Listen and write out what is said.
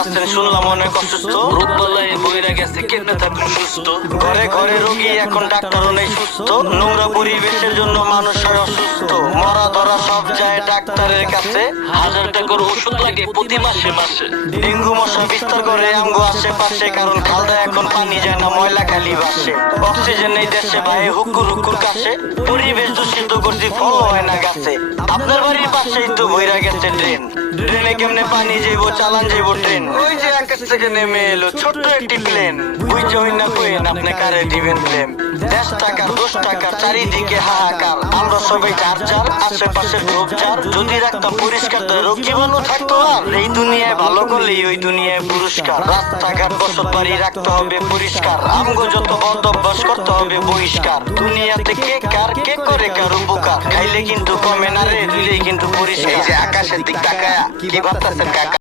আছেন শুনলাম অনেক অসুস্থ, রোগবালাই বইরা গেছে, কেমনে থাকবেন সুস্থ? ঘরে ঘরে রোগী এখন ডাক্তারও নেই সুস্থ, নোংরা পরিবেশের জন্য মানুষ হয় অসুস্থ। মরা ধরা সব যায় ডাক্তারের কাছে, 1000 টাকার ওষুধ লাগে প্রতি মাসে মাসে। ডেঙ্গু মশা বিস্তার করে আমগো আশেপাশে, কারণ খালদা এখন পানি যায় না, ময়লা খালি ভাসে। অক্সিজেন নেই দেশে ভাই হুকুর হুকুর কাছে, পরিবেশ দূষিত করছি ফল হয় না গাছে। আপনার বাড়ির পাশেই তো বইরা গেছে ড্রেন, ড্রেনে কেমনে পানি যাইবো, চালান যাইবো ট্রেন। ওই যে আকাশ থেকে নেমে এলো ছোট্ট একটি প্লেন, বুঝতে হই না কইন আপনি কারে দিবেন প্লেন। 10 টাকা 10 টাকা চারিদিকে হাহাকার, আমরা সবাই যার যার আশেপাশে ঝোপঝাড়। যদি রাখতাম পরিষ্কার তো রোগ জীবাণু থাকতো আর। এই দুনিয়ায় ভালো করলেই ওই দুনিয়ায় পুরস্কার। রাস্তাঘাট বসত বাড়ি রাখতে হবে পরিষ্কার, আমগো যত বদ অভ্যাস করতে হবে বহিষ্কার। দুনিয়াতে কে কার কে করে কার উপকার, খাইলে কিন্তু কমে না রে, দিলেই কিন্তু পরিষ্কার। এই যে আকাশের দিক তাকায়া কি ভাবতাছেন কাকা?